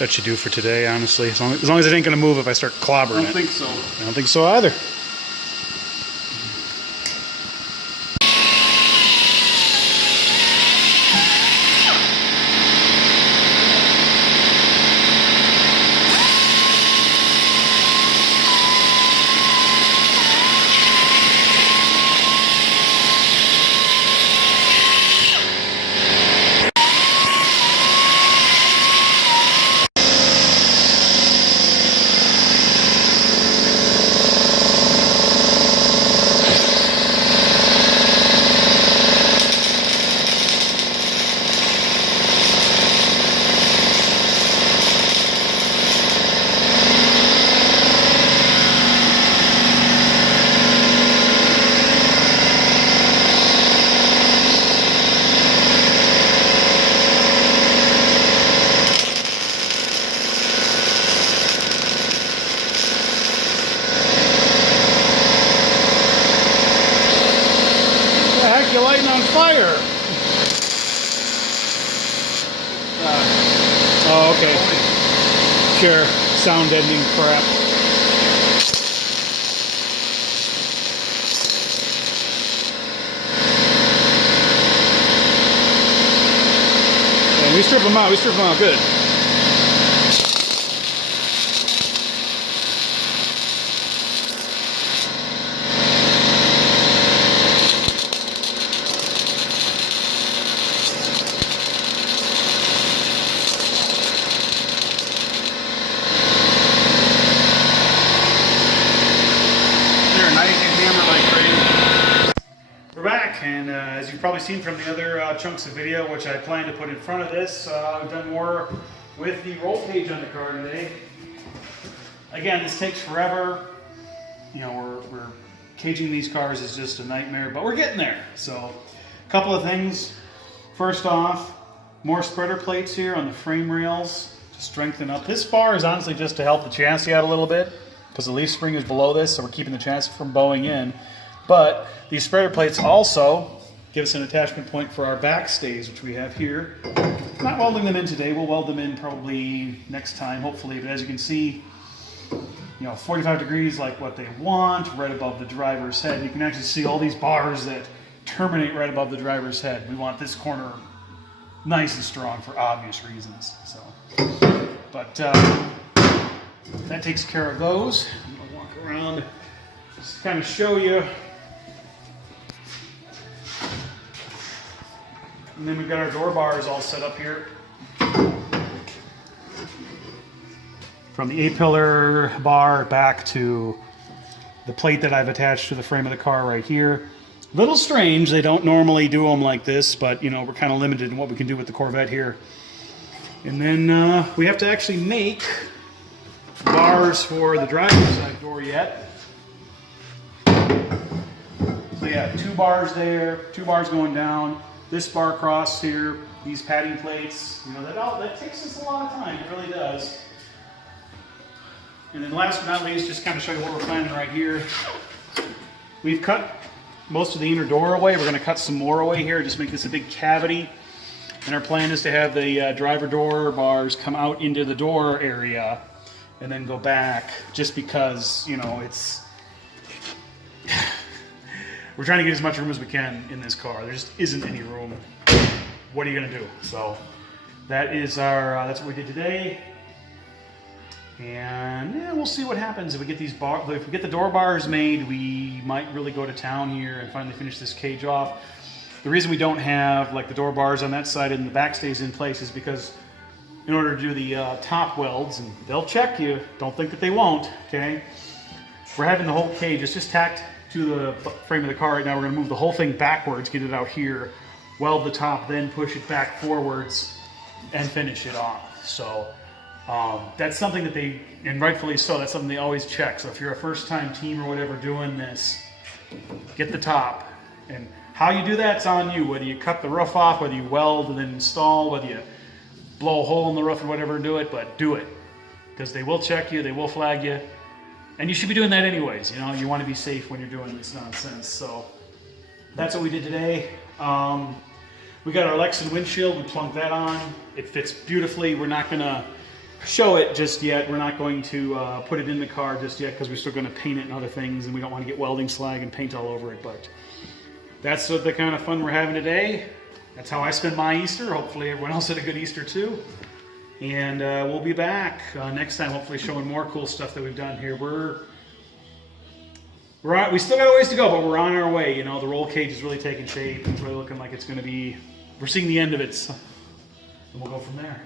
That should do for today, honestly. As long as it ain't gonna move if I start clobbering it. I don't think so. I don't think so either. You're lighting on fire. Oh, okay. Sure. Sound ending crap. And we strip them out. We strip them out good. We're back, and as you've probably seen from the other chunks of video, which I plan to put in front of this, I've done more with the roll cage on the car today. Again, this takes forever. You know, we're caging these cars is just a nightmare, but we're getting there. So, a couple of things. First off, more spreader plates here on the frame rails to strengthen up. This bar is honestly just to help the chassis out a little bit, because the leaf spring is below this, so we're keeping the chassis from bowing in. But these spreader plates also give us an attachment point for our back stays, which we have here. Not welding them in today. We'll weld them in probably next time, hopefully. But as you can see, you know, 45 degrees, like what they want, right above the driver's head. You can actually see all these bars that terminate right above the driver's head. We want this corner nice and strong for obvious reasons. So, but that takes care of those. I'm gonna walk around, just kind of show you. And then we've got our door bars all set up here. From the A-pillar bar back to the plate that I've attached to the frame of the car right here. A little strange, they don't normally do them like this, but you know, we're kind of limited in what we can do with the Corvette here. And then we have to actually make bars for the driver's side door yet. So yeah, 2 bars there, 2 bars going down. This bar across here, these padding plates, you know, that takes us a lot of time, it really does. And then last but not least, just kind of show you what we're planning right here. We've cut most of the inner door away. We're going to cut some more away here, just make this a big cavity. And our plan is to have the driver door bars come out into the door area and then go back, just because, you know, it's... We're trying to get as much room as we can in this car. There just isn't any room. What are you going to do? So that is our, that's what we did today. And yeah, we'll see what happens if we get these if we get the door bars made. We might really go to town here and finally finish this cage off. The reason we don't have like the door bars on that side and the back stays in place is because in order to do the top welds, and they'll check you, don't think that they won't, okay? We're having the whole cage, it's just tacked to the frame of the car right now. We're going to move the whole thing backwards, get it out here, weld the top, then push it back forwards and finish it off. So that's something that they, and rightfully so, that's something they always check. So if you're a first-time team or whatever doing this, get the top. And how you do that's on you, whether you cut the roof off, whether you weld and then install, whether you blow a hole in the roof or whatever, do it, but do it. Because they will check you, they will flag you. And you should be doing that anyways, you know, you want to be safe when you're doing this nonsense. So that's what we did today. We got our Lexan windshield, we plunked that on. It fits beautifully. We're not gonna show it just yet. We're not going to put it in the car just yet because we're still going to paint it and other things, and we don't want to get welding slag and paint all over it. But that's the kind of fun we're having today. That's how I spend my Easter. Hopefully everyone else had a good Easter too. And we'll be back next time, hopefully showing more cool stuff that we've done here. We still got a ways to go, but we're on our way. You know, the roll cage is really taking shape. It's really looking like it's going to be, we're seeing the end of it. So, and we'll go from there.